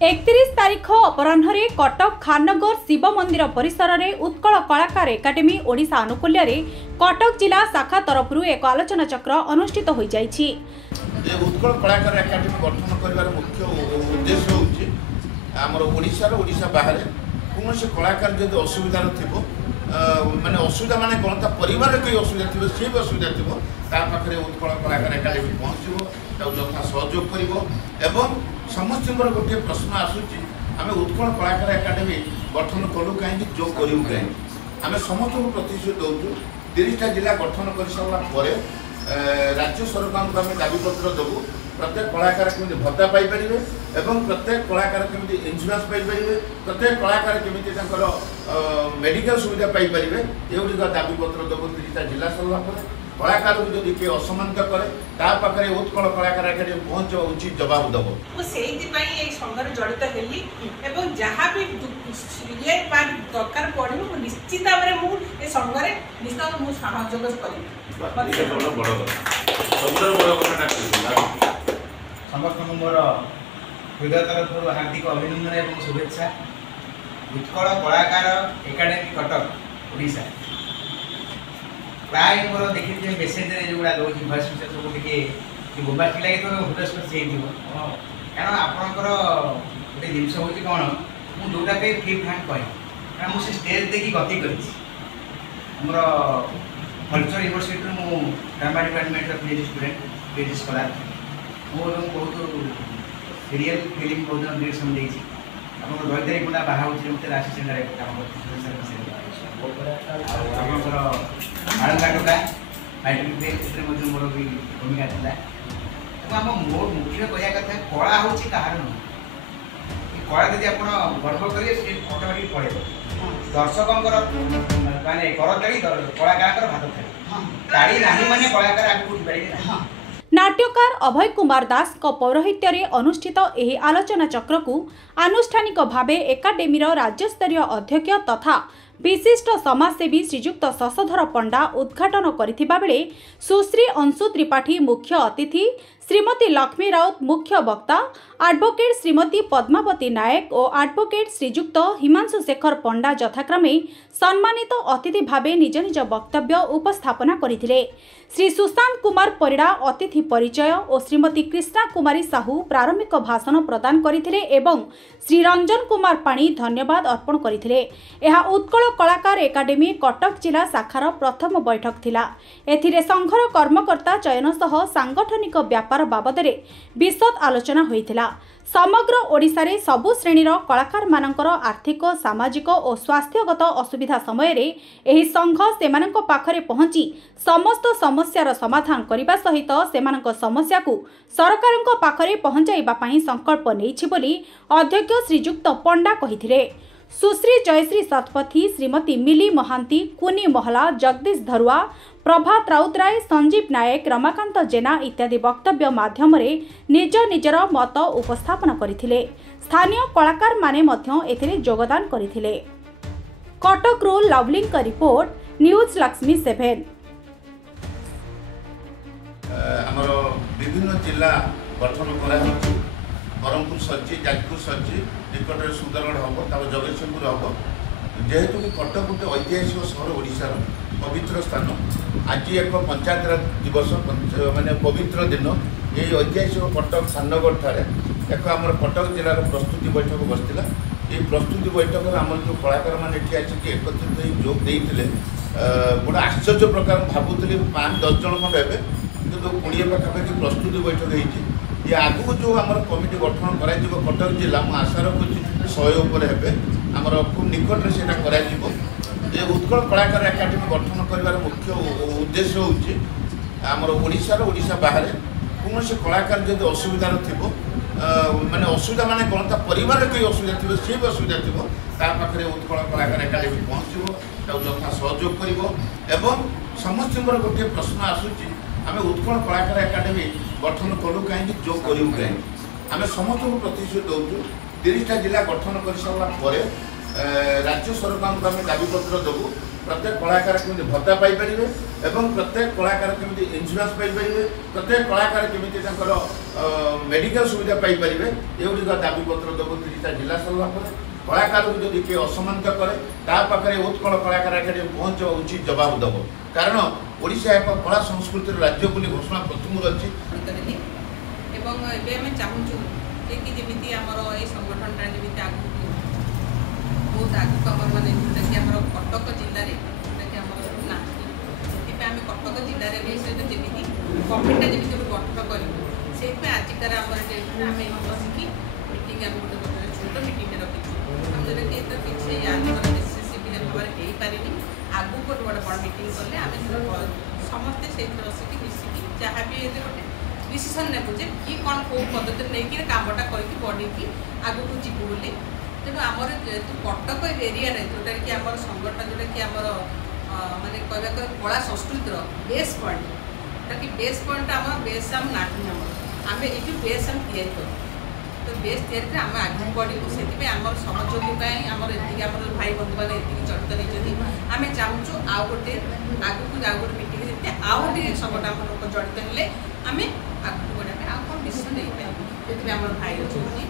31 तारीख अपराह्न कटक खाननगर शिव मंदिर परिसर में उत्कल कलाकार एकाडेमी ओडिशा आनुकूल्य कटक जिला शाखा तरफ एक आलोचना चक्र अनुष्ठित हो जाइछि। उत्कल कलाकार एकाडेमी गठन कर मुख्य उद्देश्य होउछि हमर ओडिशा बाहर कौन से कलाकार जब असुविधा थी माने असुविधा माने कौन परिवार कोई असुविधा थी सी भी असुविधा थी पाखे उत्कल कलाकार एकाडेमी पहुँचो यथा सहयोग कर समस्त गोटे प्रश्न आसूची आम उत्कल कलाकार एकाडेमी गठन कलु कहीं जो करूँ कहीं आम समस्त को प्रतिश्रुति दौचु 30टा जिला गठन कर सारापर राज्य सरकार को आम दाबीपत्र देवु प्रत्येक कलाकार केमी भत्ता पाइपर एवं प्रत्येक कलाकार केमी इन्शुरांस पाइपर प्रत्येक कलाकार केमी मेडिकल सुविधा पाइपर एगुड़िक दाबीपत्र देवु 30टा जिला सारापर कलाकार को जब किए असम्मानित करे पाखे उत्कल कलाकार एकाडेमी पहुँच उचित जवाब देव मुझे संघर जड़ित हेली जहाँ भी दरकार पड़े निश्चित भाव में संघर निश्चित मुझे सहयोग करी समस्त मोर हृदय तरफ हार्दिक अभिनंदन और शुभेच्छा। उत्कल कलाकार एकाडेमी कटक ओडिशा प्राय मोर देखिए मेसेज जोड़ा दूसरी भॉइस मेसेज सब मोबाइल लगे तो हृदय से कारण आपणकर गोटे जिनस हूँ कौन मुझे जोटा पे फ्री फ्रांक कहे कारण मुझे स्टेज देखिए गति कर कल्चर यूनिवर्सिटी मु drama department PhD student PhD scholar मुझे बहुत सीरियल फिल्म बहुत डिरेक्शन देती आप दईदारी गुंडा बाहर मत आसिस्टेंट डायरेक्टर आमर आड़ंगा टोका माइट्रिक मोर भी भूमिका था आम मोर मुख्य कहया कथा कला हूँ कहार नुह कला यदि आप गर्व करेंगे सी अटोमेटिक पड़े दर्शकों माने करताड़ी कलाकार भात थाड़ी ताड़ी ना कलाकार आगे उठिपारे नाट्यकार अभय कुमार दास पौरोहित्य रे अनुष्ठित एही आलोचना चक्र को आनुष्ठानिक भावे एकाडेमी राज्यस्तरीय अध्यक्ष तथा विशिष्ट समाजसेवी श्रीजुक्त शशधर पंडा उद्घाटन करथिबा बेले सुश्री अंशु त्रिपाठी मुख्य अतिथि श्रीमती लक्ष्मी राउत मुख्य वक्ता एडवोकेट श्रीमती पद्मावती नायक और एडवोकेट श्रीजुक्त हिमांशु शेखर पंडा यथाक्रमे सम्मानित अतिथि भावे निज निज वक्तव्य उपस्थापना करथिले। श्री सुशांत कुमार परिड़ा अतिथि परिचय और श्रीमती कृष्णा कुमारी साहू प्रारंभिक भाषण प्रदान करथिले एवं श्री रंजन कुमार पाणी धन्यवाद अर्पण करथिले। एहा उत्कल कलाकार एकाडेमी कटक जिला शाखार प्रथम बैठक थिला। एथिरे संघर कर्मकर्ता चयन सह सांगठनिक व्यापार बाबदरे विशद आलोचना होइथिला। समग्र ओडिशा रे सबु श्रेणीर कलाकार मानकर आर्थिक सामाजिक और स्वास्थ्यगत असुविधा समय रे एही संघ सेमानक पाखरे पहुंची समस्त समस्यार समाधान करने सहित सेमानक समस्या को सरकारक पाखरे पहुंचाइबा पई संकल्प नेइछि बोली अध्यक्ष श्रीजुक्त पंडा कहिथिले। सुश्री जयश्री शतपथी श्रीमती मिली महांती कुनी महला जगदीश धरुआ प्रभात राउतराय संजीव नायक रमाकांत जेना इत्यादि वक्तव्य माध्यम निज निजर मत उपस्थापन करथिले। स्थानीय कलाकार माने मध्य एथिरे योगदान करथिले। कटक रू लवलिंग का रिपोर्ट न्यूज लक्ष्मी 7। हमर विभिन्न जिला गठन करा बरहमपुर सज्जी जाजपुर सज्जी निकट सुंदरगढ़ हम तब जगतसिंहपुर हम जेहेतु कि कटक गोटे ऐतिहासिक सहर ओडिशार पवित्र स्थान आज एक पंचायत राज दिवस माने पवित्र दिन ये ऐतिहासिक कटक खाननगर ठारे एक आम कटक जिलार प्रस्तुति बैठक बसला। ये प्रस्तुति बैठक आम जो कलाकार मैंने ये आसिक एकत्रित जोग देते गोटे आश्चर्य प्रकार भावुली 5-10 जन खंड हे कि 20 पाखापाखि प्रस्तुति बैठक होती ये आगू जो आम कमिटी गठन कर कटक जिला मुझे आशा रखुच्छी 100 उपर हे आमर खूब निकट से ये उत्कल कलाकार एकाडेमी गठन कर मुख्य उद्देश्य होउछि आमर ओडिशा बाहर कौन से कलाकार जब असुविधा थी माने असुविधा माने कौन परिवार कोई असुविधा थी सी भी असुविधा थी पाखे उत्कल कलाकार एकाडेमी पहुँचो यथा सहयोग कर समस्त गोटे प्रश्न आसूची आम उत्कल कलाकार एकाडेमी गठन कलु कहीं जो करूँ कहीं आम समस्त को प्रतिश्रुति दौचु 30टा जिला गठन कर सारापर राज्य सरकार को आम दाबीपत्र देवु प्रत्येक कलाकार केमी भत्ता पाइपर एवं प्रत्येक कलाकार केमी इन्शुरांस पाइपर प्रत्येक कलाकार केमी मेडिकल सुविधा पाइपर एगुड़िक दाबीपत्र देव 3टा जिला सरला कलाकार को जब किए असमानित करे पाखे उत्कल कलाकार एकाडेमी पहुँच उचित जवाब देव कारण ओडिशा एक कला संस्कृतिर राज्य बोली घोषणा प्रथम अच्छी चाहूँ कि जमी आमर ये संगठनटा जमी आगे बहुत आगे आम मैंने जोटा कि आम कटक जिले में जोटा कि ना आम कटक जिले में सहित जमी कमिटा जमी गठन करूँ से आजिकार आम आम बसिकी मीटिंग आम गोटे छोट मीटिंग रखी आम जोटा कि किसी एसएससी भाव हो पारे आगू गोटे बड़ बड़ मीटिंग कले आम समस्ते से बसिकी मिसिकी जहाँ भी गोटे डिसीजन नेबू जे कि कौन कौ पद्धति नहीं कामटा करके बढ़ी आगू को जीवु बोली तेणु आमर जेहतु कटक एरिया जोटा कि आम संगठन जोटा कि आमर माने कहवा कला संस्कृतिर बेस पॉइंट जोटा कि बेस पॉइंट आम बेस आम ना आम ये बेस आम तैयारी कर तो बेस तैयारी आम आगे बढ़ू से आम सहयोगी आमर ये भाई बंधु मैंने ये जड़ित नहीं आम चाहूँ आउ गोटे आगू आउ गोटे मीटिंग आउ गोटे संगठन लोक जड़ित हेले आम आगे बढ़ा आउ कौन डिसीजन नहीं पाए जो आम भाई अच्छे